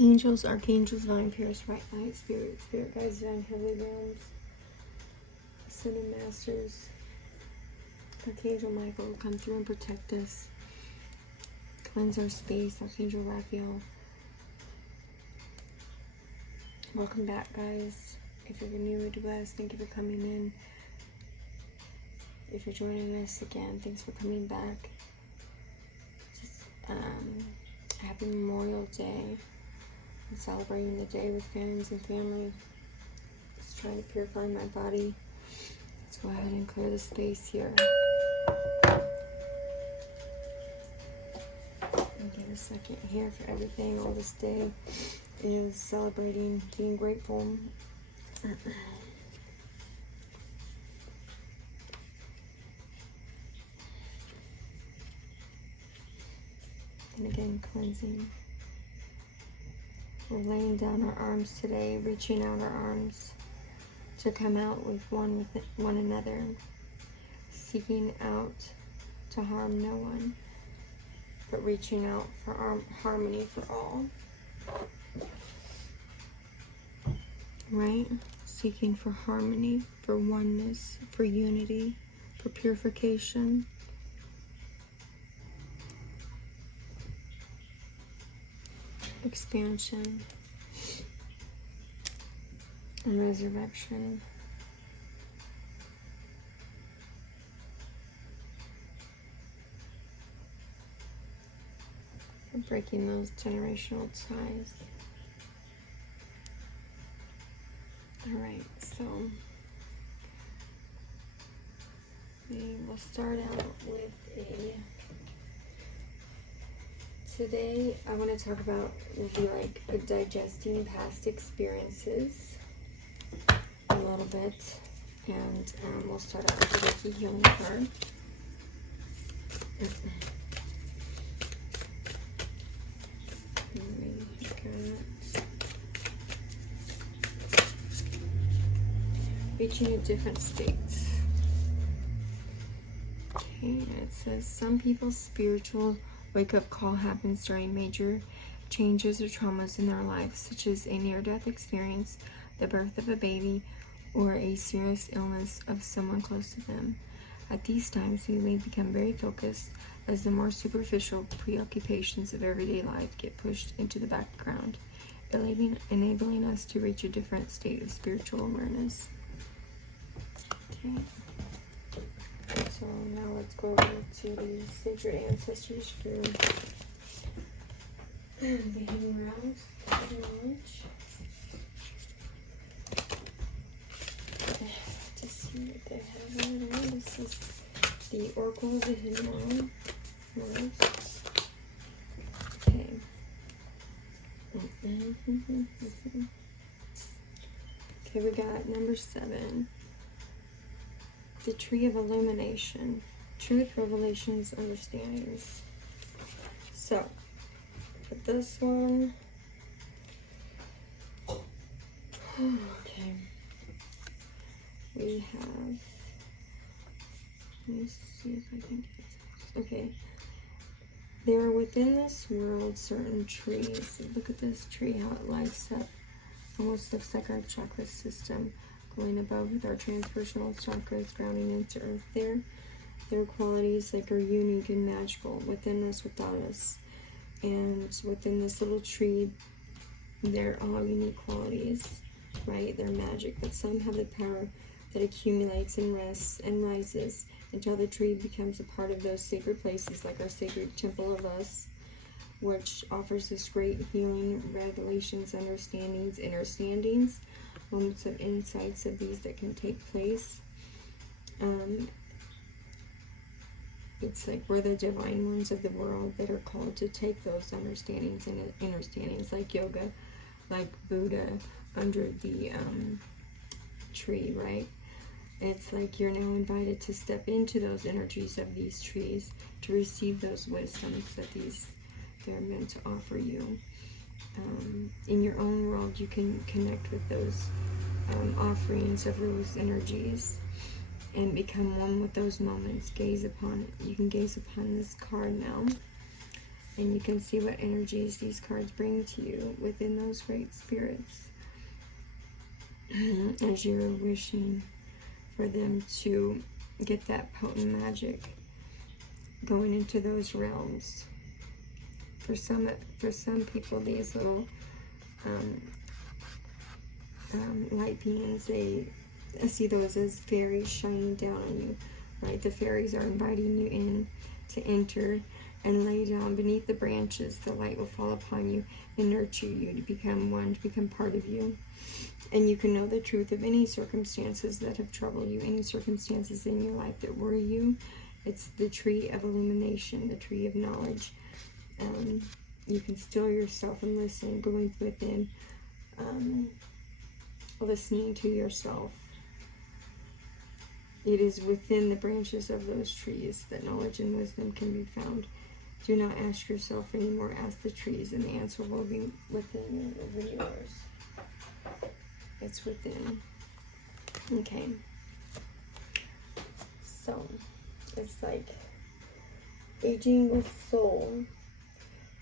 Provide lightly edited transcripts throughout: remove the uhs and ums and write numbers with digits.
Angels, archangels, divine peers, right light, spirit guides, divine heavenly realms, ascended masters, Archangel Michael will come through and protect us, cleanse our space. Archangel Raphael. Welcome back, guys. If you're new to us, thank you for coming in. If you're joining us again, thanks for coming back. Just happy Memorial Day. I'm celebrating the day with friends and family. Just trying to purify my body. Let's go ahead and clear the space here. And give a second here for everything. All this day is celebrating, being grateful. And again, cleansing. We're laying down our arms today, reaching out our arms to come out with one another, seeking out to harm no one, but reaching out for harmony for all. Right? Seeking for harmony, for oneness, for unity, for purification. Expansion and resurrection. For breaking those generational ties. Alright, so we will start out with today I want to talk about, will be like digesting past experiences a little bit, and we'll start out with the Reiki healing card. Reaching a different state. Okay, it says some people's spiritual wake-up call happens during major changes or traumas in their lives, such as a near-death experience, the birth of a baby, or a serious illness of someone close to them. At these times, we may become very focused as the more superficial preoccupations of everyday life get pushed into the background, enabling us to reach a different state of spiritual awareness. Okay. So now let's go over to the sacred ancestors for the hidden realms of knowledge. To see what they have over there. This is the Oracle of the Hidden Realms. Okay. Okay, we got number 7. The Tree of Illumination. Truth, revelations, understandings. So, for this one, okay, we have, let me see if I can get this. Okay, there are within this world certain trees. Look at this tree, how it lights up. Almost looks like our chakra system. Going above with our transpersonal chakras, grounding into earth there. There are qualities like are unique and magical within us, without us. And within this little tree, they're all unique qualities, right? They're magic, but some have the power that accumulates and rests and rises until the tree becomes a part of those sacred places, like our sacred temple of us, which offers this great healing, revelations, understandings, understandings, moments of insights of these that can take place. It's like we're the divine ones of the world that are called to take those understandings and understandings, like yoga, like Buddha under the tree, right? It's like you're now invited to step into those energies of these trees to receive those wisdoms that they're meant to offer you. In your own world, you can connect with those offerings of those energies and become one with those moments. Gaze upon it. You can gaze upon this card now. And you can see what energies these cards bring to you within those great spirits as you're wishing for them to get that potent magic going into those realms. For some people, these little light beings, I see those as fairies shining down on you, right? The fairies are inviting you in to enter and lay down beneath the branches. The light will fall upon you and nurture you to become one, to become part of you. And you can know the truth of any circumstances that have troubled you, any circumstances in your life that worry you. It's the tree of illumination, the tree of knowledge. You can still yourself and listen, going within, listening to yourself. It is within the branches of those trees that knowledge and wisdom can be found. Do not ask yourself anymore, ask the trees, and the answer will be within yours. It's within. Okay. So, it's like aging with soul.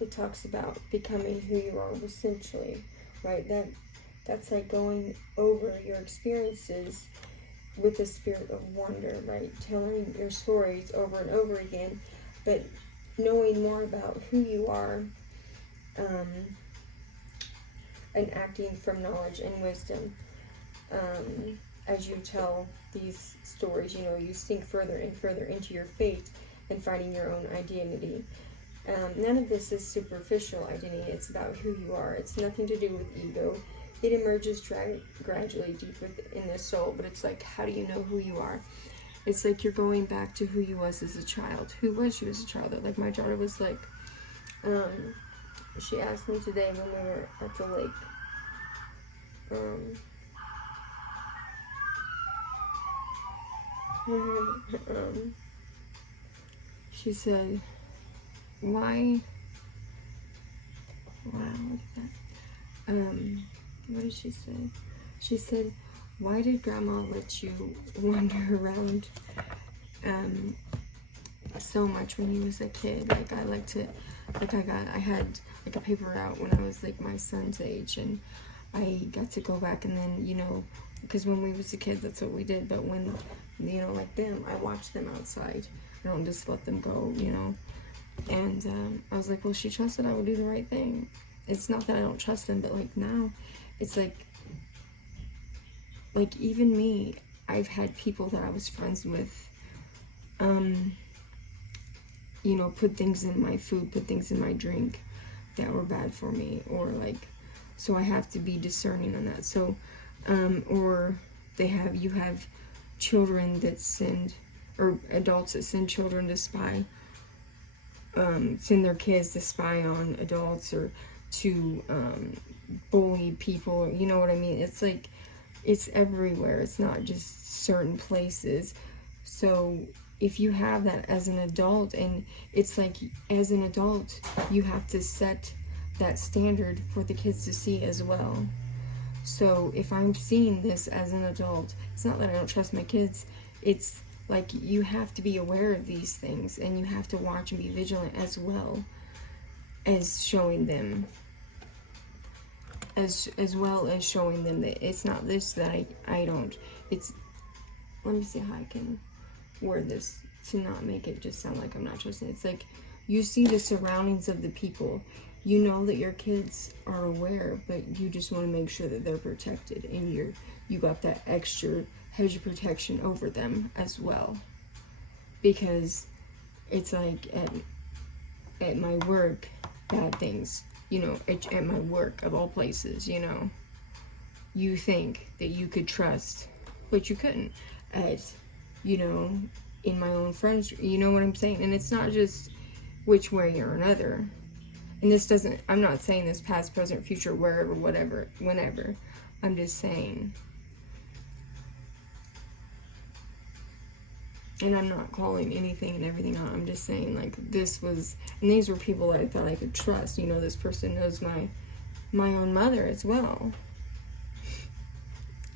It talks about becoming who you are essentially, right? That's like going over your experiences with a spirit of wonder, right? Telling your stories over and over again, but knowing more about who you are, and acting from knowledge and wisdom. As you tell these stories, you sink further and further into your fate and finding your own identity. None of this is superficial identity. It's about who you are. It's nothing to do with ego. It emerges gradually deep within the soul, but it's like, how do you know who you are? It's like you're going back to who you was as a child. Who was you as a child? Like my daughter was like, she asked me today when we were at the lake, she said, why, wow, look at that. What did she say? She said, why did Grandma let you wander around so much when you was a kid? Like, I had like a paper route when I was like my son's age, and I got to go back, and then, because when we was a kid, that's what we did. But when, like them, I watched them outside. I don't just let them go, And I was like, well, she trusted I would do the right thing. It's not that I don't trust them, but like now, it's like even me, I've had people that I was friends with, put things in my food, put things in my drink that were bad for me, or like, so I have to be discerning on that. So, or you have children that send, or adults that send children to spy, send their kids to spy on adults, or to bully people, you know what I mean? It's like, it's everywhere. It's not just certain places. So if you have that as an adult, and it's like, as an adult, you have to set that standard for the kids to see as well. So if I'm seeing this as an adult, it's not that I don't trust my kids. It's like, you have to be aware of these things, and you have to watch and be vigilant as well as showing them, as well as showing them that it's not this that I don't. It's, let me see how I can word this to not make it just sound like I'm not trusting. It's like, you see the surroundings of the people. You know that your kids are aware, but you just want to make sure that they're protected, and you got that extra hedge of protection over them as well. Because it's like, at my work, bad things, at my work, of all places, you think that you could trust, but you couldn't. In my own friends, you know what I'm saying? And it's not just which way or another. And I'm not saying this past, present, future, wherever, whatever, whenever. I'm just saying. And I'm not calling anything and everything out. I'm just saying, like, this was, and these were people that I thought I could trust. This person knows my own mother as well.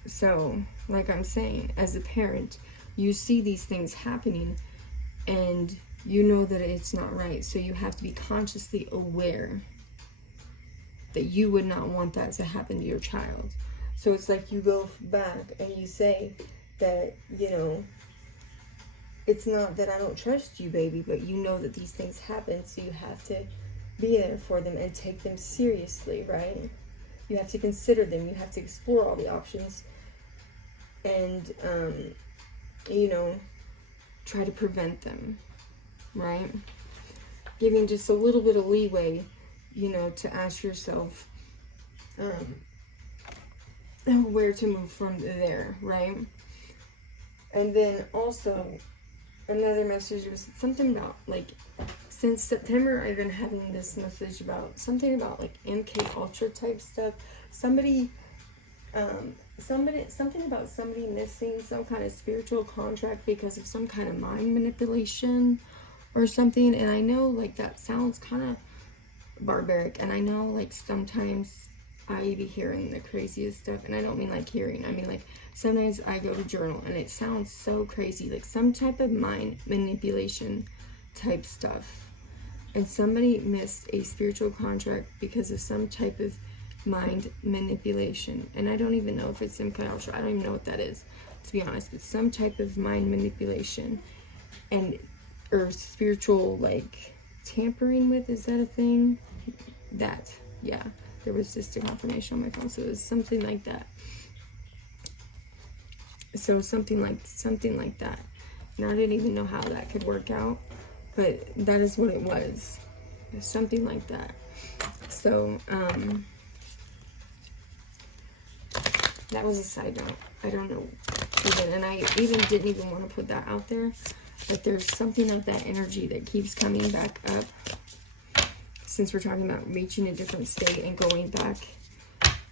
So, like I'm saying, as a parent, you see these things happening, and you know that it's not right. So you have to be consciously aware that you would not want that to happen to your child. So it's like you go back and you say that, you know, it's not that I don't trust you, baby, but you know that these things happen, so you have to be there for them and take them seriously, right? You have to consider them. You have to explore all the options and, you know, try to prevent them, right? Giving just a little bit of leeway, you know, to ask yourself where to move from there, right? And then also, another message was something about, like, since September, I've been having this message about something about, like, MK Ultra type stuff. Something about somebody missing some kind of spiritual contract because of some kind of mind manipulation or something. And I know, like, that sounds kind of barbaric, and I know, like, sometimes I be hearing the craziest stuff, and I don't mean like hearing, I mean like sometimes I go to journal and it sounds so crazy, like some type of mind manipulation type stuff, and somebody missed a spiritual contract because of some type of mind manipulation. And I don't even know if it's some kind of, I don't even know what that is, to be honest, but some type of mind manipulation and or spiritual, like, tampering with, is that a thing? That, yeah, there was just a confirmation on my phone, so it was something like that. So something like that. And I didn't even know how that could work out, but that is what it was. Something like that. So, that was a side note. I don't know even, and I even didn't even want to put that out there, but there's something of that energy that keeps coming back up, since we're talking about reaching a different state and going back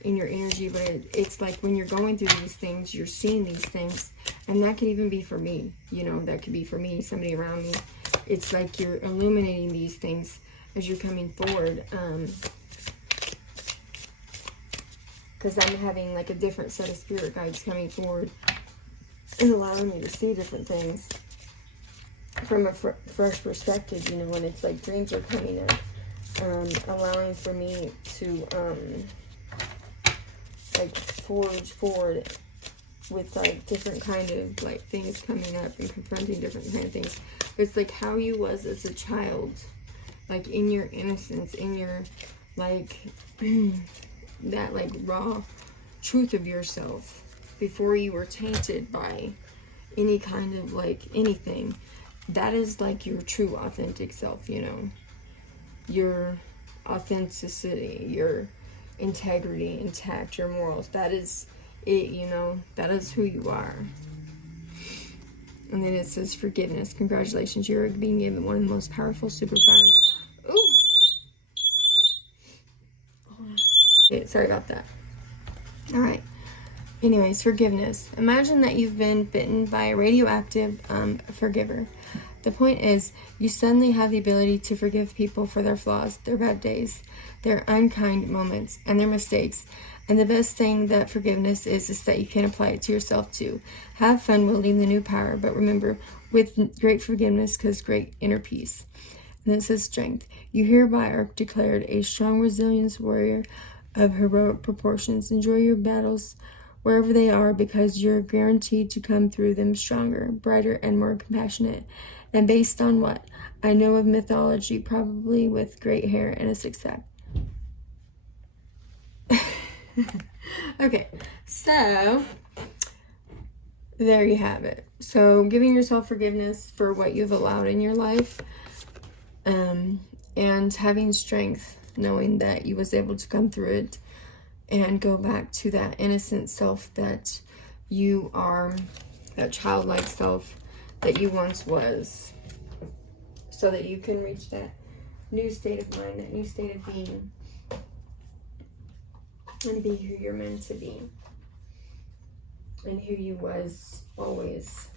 in your energy. But it's like when you're going through these things, you're seeing these things, and that could even be for me, you know, that could be for me, somebody around me. It's like you're illuminating these things as you're coming forward, because I'm having like a different set of spirit guides coming forward and allowing me to see different things from a fresh perspective, you know. And it's like dreams are coming up, allowing for me to like forge forward with like different kind of like things coming up and confronting different kind of things. It's like how you was as a child, like in your innocence, in your like that like raw truth of yourself before you were tainted by any kind of like anything. That is like your true authentic self, you know, your authenticity, your integrity intact, your morals. That is it, you know, that is who you are. And then it says forgiveness. Congratulations, you're being given one of the most powerful superpowers. Ooh. Okay, sorry about that. All right. Anyways, forgiveness. Imagine that you've been bitten by a radioactive forgiver. The point is, you suddenly have the ability to forgive people for their flaws, their bad days, their unkind moments, and their mistakes. And the best thing that forgiveness is that you can apply it to yourself too. Have fun wielding the new power, but remember, with great forgiveness comes great inner peace. And it says strength. You hereby are declared a strong resilience warrior of heroic proportions. Enjoy your battles wherever they are, because you're guaranteed to come through them stronger, brighter, and more compassionate. And based on what I know of mythology, probably with great hair and a six-pack. Okay, so there you have it. So giving yourself forgiveness for what you've allowed in your life, and having strength, knowing that you was able to come through it and go back to that innocent self that you are, that childlike self that you once was, so that you can reach that new state of mind, that new state of being, and be who you're meant to be, and who you was always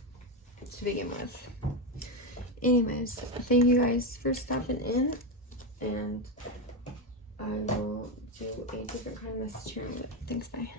to begin with. Anyways, thank you guys for stopping in, and I will do a different kind of message here in a bit. Thanks, bye.